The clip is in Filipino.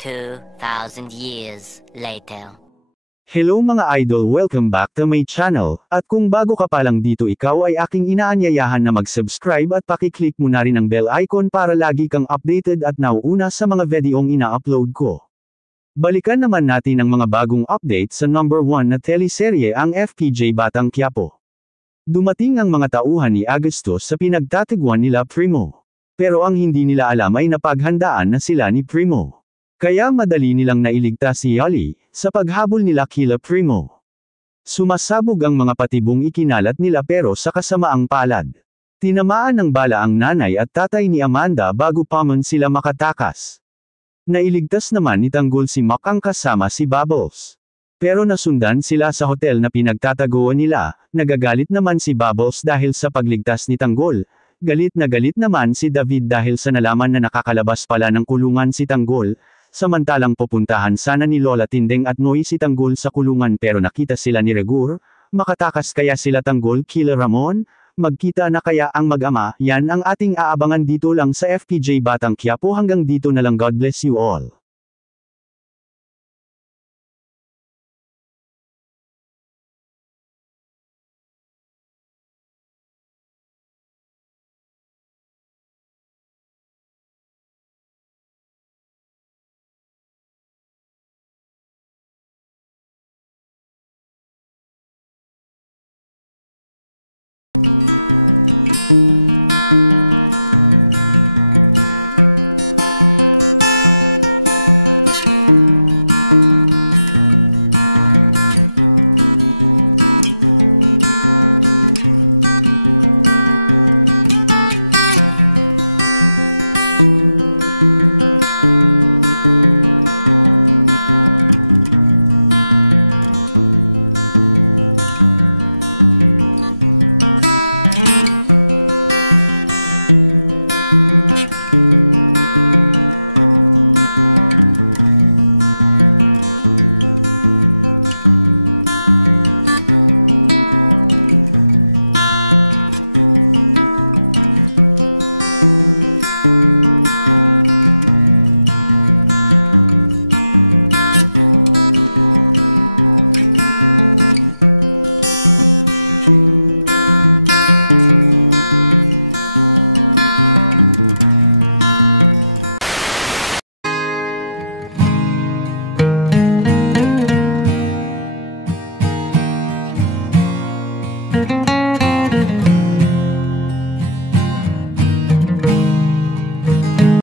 2,000 years later. Hello mga idol, welcome back to my channel, at kung bago ka pa lang dito ikaw ay aking inaanyayahan na mag-subscribe at pakiclick mo na rin ang bell icon para lagi kang updated at nauuna sa mga videong ina-upload ko. Balikan naman natin ang mga bagong update sa number 1 na teleserye ang FPJ Batang Quiapo. Dumating ang mga tauhan ni Agustus sa pinagtatagwan nila Primo. Pero ang hindi nila alam ay napaghandaan na sila ni Primo. Kaya madali nilang nailigtas si Yoli, sa paghabol nila kila Primo. Sumasabog ang mga patibong ikinalat nila pero sa kasamaang palad. Tinamaan ng bala ang nanay at tatay ni Amanda bago pa man sila makatakas. Nailigtas naman ni Tanggol si Mac ang kasama si Bubbles. Pero nasundan sila sa hotel na pinagtataguan nila, nagagalit naman si Bubbles dahil sa pagligtas ni Tanggol. Galit naman si David dahil sa nalaman na nakakalabas pala ng kulungan si Tanggol. Samantalang pupuntahan sana ni Lola Tindeng at Noy si Tanggol sa kulungan pero nakita sila ni Regur, makatakas kaya sila Tanggol kila Ramon, magkita na kaya ang mag-ama. Yan ang ating aabangan dito lang sa FPJ Batang Quiapo. Hanggang dito na lang, God bless you all.